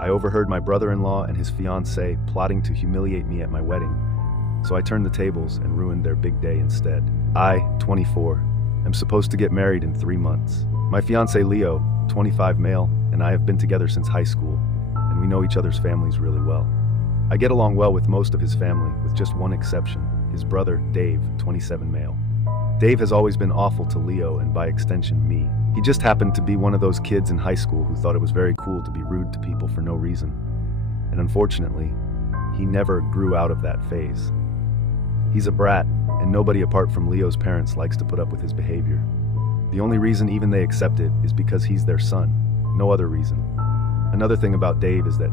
I overheard my brother-in-law and his fiancée plotting to humiliate me at my wedding, so I turned the tables and ruined their big day instead. I, 24, am supposed to get married in 3 months. My fiancé Leo, 25 male, and I have been together since high school, and we know each other's families really well. I get along well with most of his family, with just one exception, his brother, Dave, 27 male. Dave has always been awful to Leo and by extension me. He just happened to be one of those kids in high school who thought it was very cool to be rude to people for no reason. And unfortunately, he never grew out of that phase. He's a brat, and nobody apart from Leo's parents likes to put up with his behavior. The only reason even they accept it is because he's their son, no other reason. Another thing about Dave is that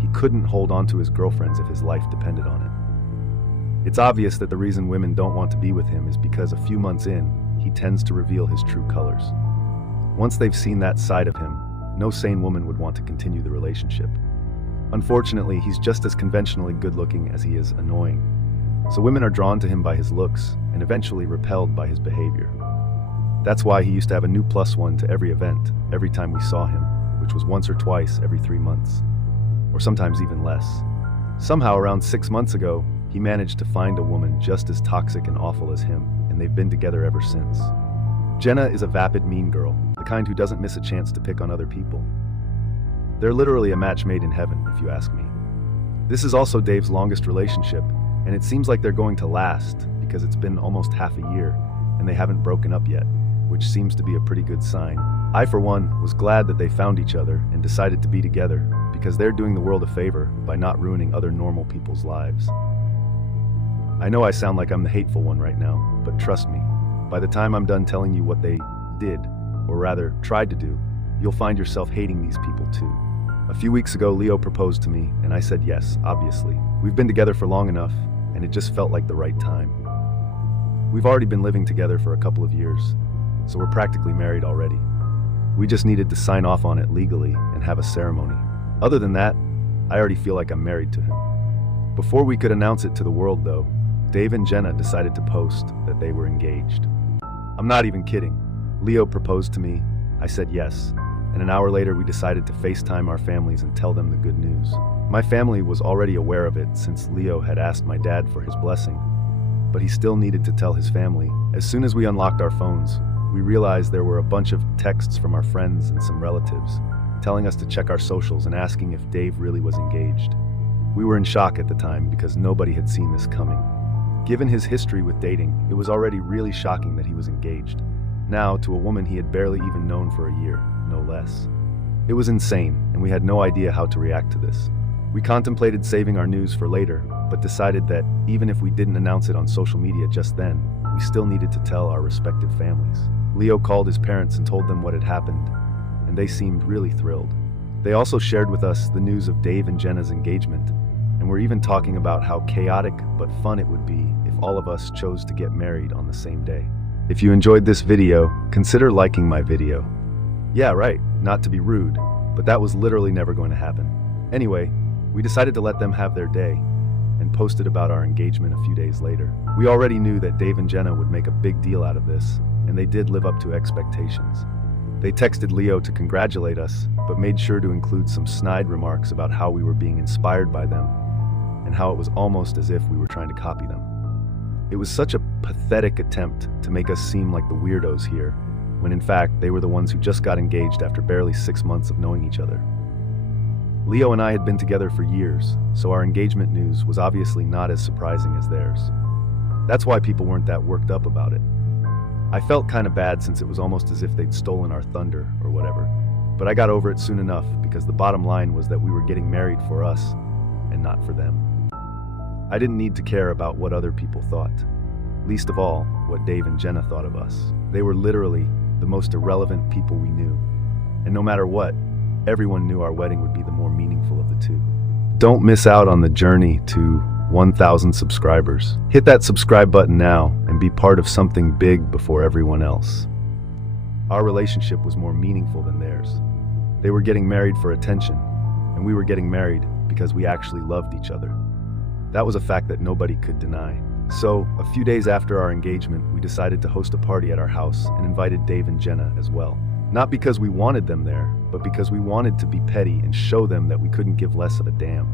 he couldn't hold on to his girlfriends if his life depended on it. It's obvious that the reason women don't want to be with him is because a few months in, he tends to reveal his true colors. Once they've seen that side of him, no sane woman would want to continue the relationship. Unfortunately, he's just as conventionally good-looking as he is annoying. So women are drawn to him by his looks and eventually repelled by his behavior. That's why he used to have a new +1 to every event, every time we saw him, which was once or twice every 3 months, or sometimes even less. Somehow around 6 months ago, he managed to find a woman just as toxic and awful as him, and they've been together ever since. Jenna is a vapid mean girl, the kind who doesn't miss a chance to pick on other people. They're literally a match made in heaven, if you ask me. This is also Dave's longest relationship, and it seems like they're going to last because it's been almost half a year and they haven't broken up yet, which seems to be a pretty good sign. I, for one, was glad that they found each other and decided to be together because they're doing the world a favor by not ruining other normal people's lives. I know I sound like I'm the hateful one right now, but trust me, by the time I'm done telling you what they did, or rather tried to do, you'll find yourself hating these people too. A few weeks ago, Leo proposed to me, and I said yes, obviously. We've been together for long enough, and it just felt like the right time. We've already been living together for a couple of years, so we're practically married already. We just needed to sign off on it legally and have a ceremony. Other than that, I already feel like I'm married to him. Before we could announce it to the world though, Dave and Jenna decided to post that they were engaged. I'm not even kidding. Leo proposed to me, I said yes, and an hour later we decided to FaceTime our families and tell them the good news. My family was already aware of it since Leo had asked my dad for his blessing, but he still needed to tell his family. As soon as we unlocked our phones, we realized there were a bunch of texts from our friends and some relatives, telling us to check our socials and asking if Dave really was engaged. We were in shock at the time because nobody had seen this coming. Given his history with dating, it was already really shocking that he was engaged. Now, to a woman he had barely even known for a year, no less. It was insane, and we had no idea how to react to this. We contemplated saving our news for later, but decided that even if we didn't announce it on social media just then, we still needed to tell our respective families. Leo called his parents and told them what had happened, and they seemed really thrilled. They also shared with us the news of Dave and Jenna's engagement, and were even talking about how chaotic but fun it would be if all of us chose to get married on the same day. If you enjoyed this video, consider liking my video. Yeah, right, not to be rude, but that was literally never going to happen. Anyway, we decided to let them have their day, and posted about our engagement a few days later. We already knew that Dave and Jenna would make a big deal out of this, and they did live up to expectations. They texted Leo to congratulate us, but made sure to include some snide remarks about how we were being inspired by them, and how it was almost as if we were trying to copy them. It was such a pathetic attempt to make us seem like the weirdos here, when in fact they were the ones who just got engaged after barely 6 months of knowing each other. Leo and I had been together for years, so our engagement news was obviously not as surprising as theirs. That's why people weren't that worked up about it. I felt kind of bad since it was almost as if they'd stolen our thunder or whatever, but I got over it soon enough because the bottom line was that we were getting married for us and not for them. I didn't need to care about what other people thought, least of all what Dave and Jenna thought of us. They were literally the most irrelevant people we knew, and no matter what, everyone knew our wedding would be the more meaningful of the two. Don't miss out on the journey to 1,000 subscribers. Hit that subscribe button now and be part of something big before everyone else. Our relationship was more meaningful than theirs. They were getting married for attention, and we were getting married because we actually loved each other. That was a fact that nobody could deny. So, a few days after our engagement, we decided to host a party at our house and invited Dave and Jenna as well. Not because we wanted them there, but because we wanted to be petty and show them that we couldn't give less of a damn.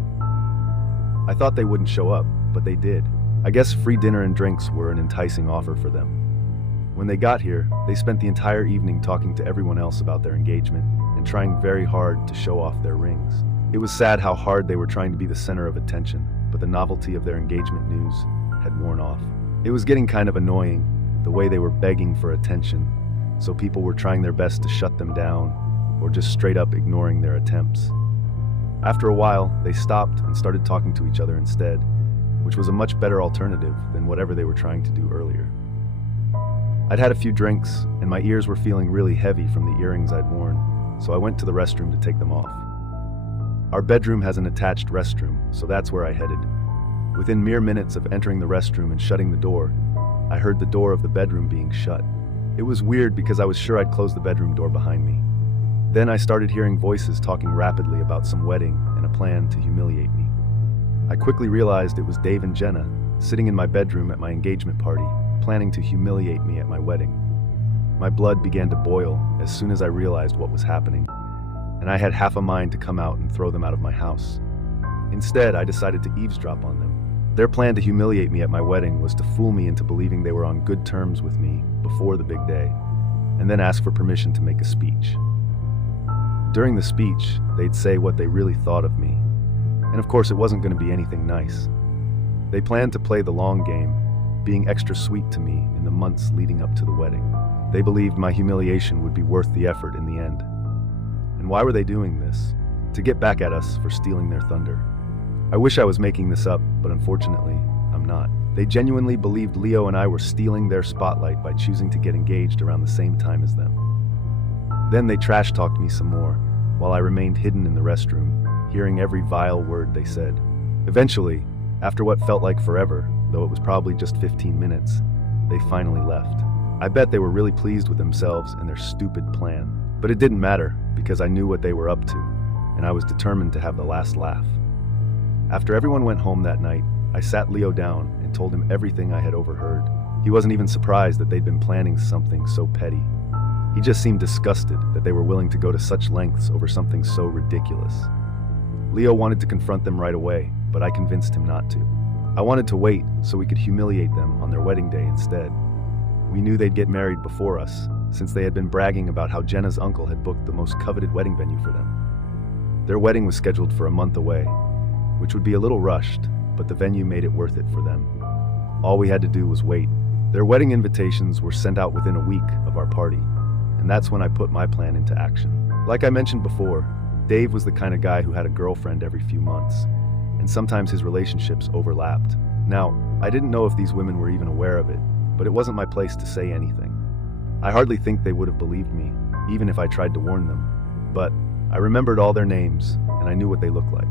I thought they wouldn't show up, but they did. I guess free dinner and drinks were an enticing offer for them. When they got here, they spent the entire evening talking to everyone else about their engagement and trying very hard to show off their rings. It was sad how hard they were trying to be the center of attention, but the novelty of their engagement news had worn off. It was getting kind of annoying, the way they were begging for attention, so people were trying their best to shut them down or just straight up ignoring their attempts. After a while, they stopped and started talking to each other instead, which was a much better alternative than whatever they were trying to do earlier. I'd had a few drinks, and my ears were feeling really heavy from the earrings I'd worn, so I went to the restroom to take them off. Our bedroom has an attached restroom, so that's where I headed. Within mere minutes of entering the restroom and shutting the door, I heard the door of the bedroom being shut. It was weird because I was sure I'd closed the bedroom door behind me. Then I started hearing voices talking rapidly about some wedding and a plan to humiliate me. I quickly realized it was Dave and Jenna, sitting in my bedroom at my engagement party, planning to humiliate me at my wedding. My blood began to boil as soon as I realized what was happening, and I had half a mind to come out and throw them out of my house. Instead, I decided to eavesdrop on them. Their plan to humiliate me at my wedding was to fool me into believing they were on good terms with me before the big day, and then ask for permission to make a speech. During the speech, they'd say what they really thought of me, and of course it wasn't going to be anything nice. They planned to play the long game, being extra sweet to me in the months leading up to the wedding. They believed my humiliation would be worth the effort in the end. And why were they doing this? To get back at us for stealing their thunder. I wish I was making this up, but unfortunately, I'm not. They genuinely believed Leo and I were stealing their spotlight by choosing to get engaged around the same time as them. Then they trash-talked me some more, while I remained hidden in the restroom, hearing every vile word they said. Eventually, after what felt like forever, though it was probably just 15 minutes, they finally left. I bet they were really pleased with themselves and their stupid plan. But it didn't matter, because I knew what they were up to, and I was determined to have the last laugh. After everyone went home that night, I sat Leo down and told him everything I had overheard. He wasn't even surprised that they'd been planning something so petty. He just seemed disgusted that they were willing to go to such lengths over something so ridiculous. Leo wanted to confront them right away, but I convinced him not to. I wanted to wait so we could humiliate them on their wedding day instead. We knew they'd get married before us, since they had been bragging about how Jenna's uncle had booked the most coveted wedding venue for them. Their wedding was scheduled for a month away, which would be a little rushed, but the venue made it worth it for them. All we had to do was wait. Their wedding invitations were sent out within a week of our party, and that's when I put my plan into action. Like I mentioned before, Dave was the kind of guy who had a girlfriend every few months, and sometimes his relationships overlapped. Now, I didn't know if these women were even aware of it, but it wasn't my place to say anything. I hardly think they would have believed me, even if I tried to warn them. But I remembered all their names, and I knew what they looked like.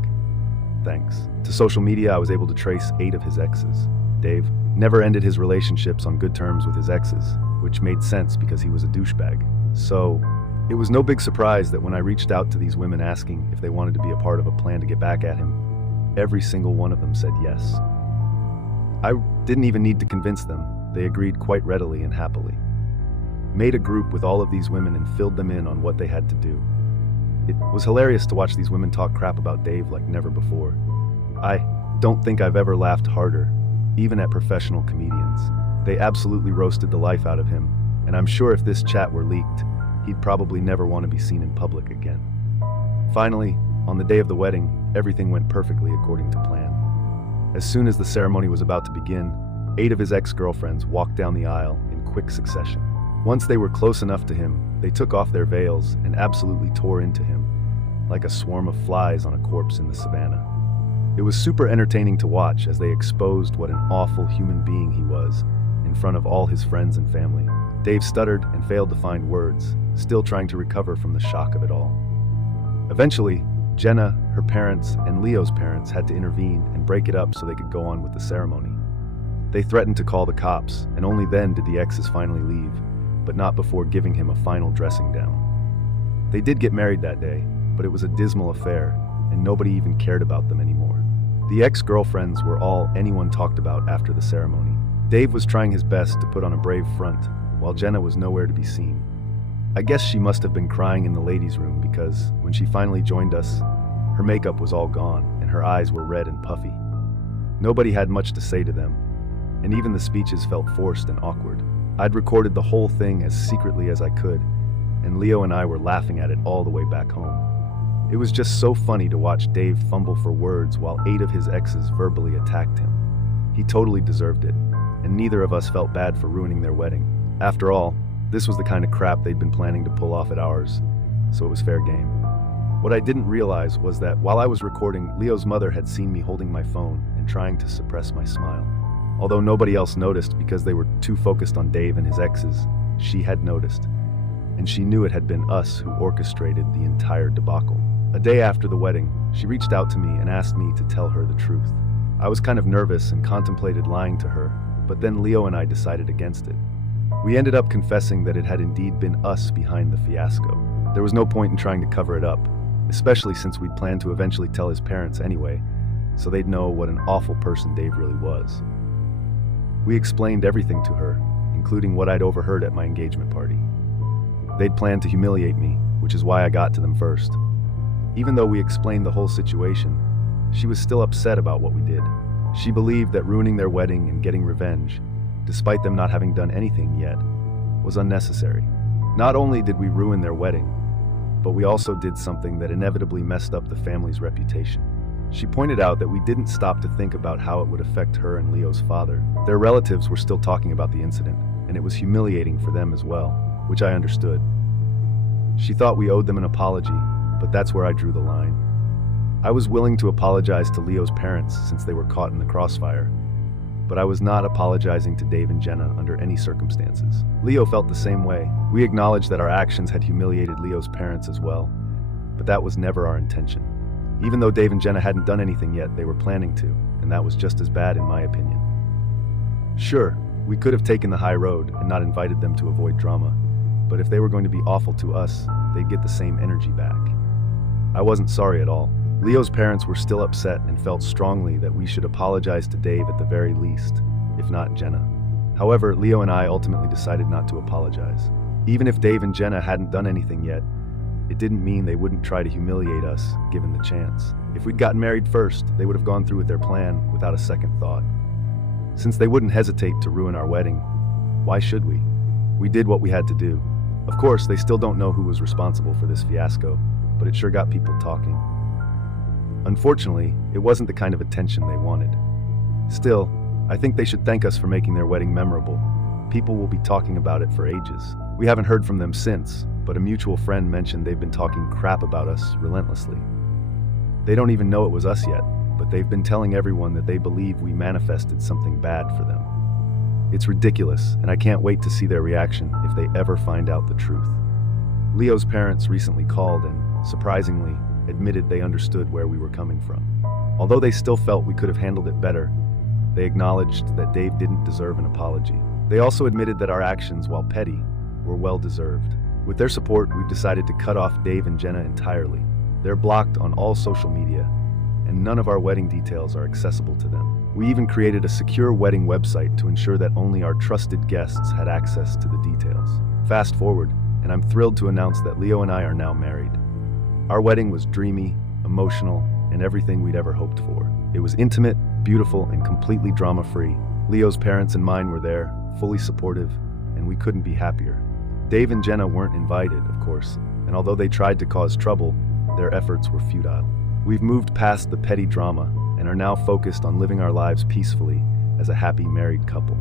Thanks to social media, I was able to trace 8 of his exes. Dave never ended his relationships on good terms with his exes, which made sense because he was a douchebag. So, it was no big surprise that when I reached out to these women asking if they wanted to be a part of a plan to get back at him, every single one of them said yes. I didn't even need to convince them. They agreed quite readily and happily. Made a group with all of these women and filled them in on what they had to do. It was hilarious to watch these women talk crap about Dave like never before. I don't think I've ever laughed harder, even at professional comedians. They absolutely roasted the life out of him, and I'm sure if this chat were leaked, he'd probably never want to be seen in public again. Finally, on the day of the wedding, everything went perfectly according to plan. As soon as the ceremony was about to begin, 8 of his ex-girlfriends walked down the aisle in quick succession. Once they were close enough to him, they took off their veils and absolutely tore into him, like a swarm of flies on a corpse in the savannah. It was super entertaining to watch as they exposed what an awful human being he was in front of all his friends and family. Dave stuttered and failed to find words, still trying to recover from the shock of it all. Eventually, Jenna, her parents, and Leo's parents had to intervene and break it up so they could go on with the ceremony. They threatened to call the cops, and only then did the exes finally leave, but not before giving him a final dressing down. They did get married that day, but it was a dismal affair, and nobody even cared about them anymore. The ex-girlfriends were all anyone talked about after the ceremony. Dave was trying his best to put on a brave front, while Jenna was nowhere to be seen. I guess she must have been crying in the ladies' room because when she finally joined us, her makeup was all gone and her eyes were red and puffy. Nobody had much to say to them, and even the speeches felt forced and awkward. I'd recorded the whole thing as secretly as I could, and Leo and I were laughing at it all the way back home. It was just so funny to watch Dave fumble for words while 8 of his exes verbally attacked him. He totally deserved it, and neither of us felt bad for ruining their wedding. After all, this was the kind of crap they'd been planning to pull off at ours, so it was fair game. What I didn't realize was that while I was recording, Leo's mother had seen me holding my phone and trying to suppress my smile. Although nobody else noticed because they were too focused on Dave and his exes, she had noticed, and she knew it had been us who orchestrated the entire debacle. A day after the wedding, she reached out to me and asked me to tell her the truth. I was kind of nervous and contemplated lying to her, but then Leo and I decided against it. We ended up confessing that it had indeed been us behind the fiasco. There was no point in trying to cover it up, especially since we'd planned to eventually tell his parents anyway, so they'd know what an awful person Dave really was. We explained everything to her, including what I'd overheard at my engagement party. They'd planned to humiliate me, which is why I got to them first. Even though we explained the whole situation, she was still upset about what we did. She believed that ruining their wedding and getting revenge, despite them not having done anything yet, was unnecessary. Not only did we ruin their wedding, but we also did something that inevitably messed up the family's reputation. She pointed out that we didn't stop to think about how it would affect her and Leo's father. Their relatives were still talking about the incident, and it was humiliating for them as well, which I understood. She thought we owed them an apology, but that's where I drew the line. I was willing to apologize to Leo's parents since they were caught in the crossfire, but I was not apologizing to Dave and Jenna under any circumstances. Leo felt the same way. We acknowledged that our actions had humiliated Leo's parents as well, but that was never our intention. Even though Dave and Jenna hadn't done anything yet, they were planning to, and that was just as bad in my opinion. Sure, we could have taken the high road and not invited them to avoid drama, but if they were going to be awful to us, they'd get the same energy back. I wasn't sorry at all. Leo's parents were still upset and felt strongly that we should apologize to Dave at the very least, if not Jenna. However, Leo and I ultimately decided not to apologize. Even if Dave and Jenna hadn't done anything yet, it didn't mean they wouldn't try to humiliate us, given the chance. If we'd gotten married first, they would have gone through with their plan without a second thought. Since they wouldn't hesitate to ruin our wedding, why should we? We did what we had to do. Of course, they still don't know who was responsible for this fiasco, but it sure got people talking. Unfortunately, it wasn't the kind of attention they wanted. Still, I think they should thank us for making their wedding memorable. People will be talking about it for ages. We haven't heard from them since, but a mutual friend mentioned they've been talking crap about us relentlessly. They don't even know it was us yet, but they've been telling everyone that they believe we manifested something bad for them. It's ridiculous, and I can't wait to see their reaction if they ever find out the truth. Leo's parents recently called and, surprisingly, admitted they understood where we were coming from. Although they still felt we could have handled it better, they acknowledged that Dave didn't deserve an apology. They also admitted that our actions, while petty, were well-deserved. With their support, we've decided to cut off Dave and Jenna entirely. They're blocked on all social media, and none of our wedding details are accessible to them. We even created a secure wedding website to ensure that only our trusted guests had access to the details. Fast forward, and I'm thrilled to announce that Leo and I are now married. Our wedding was dreamy, emotional, and everything we'd ever hoped for. It was intimate, beautiful, and completely drama-free. Leo's parents and mine were there, fully supportive, and we couldn't be happier. Dave and Jenna weren't invited, of course, and although they tried to cause trouble, their efforts were futile. We've moved past the petty drama and are now focused on living our lives peacefully as a happy married couple.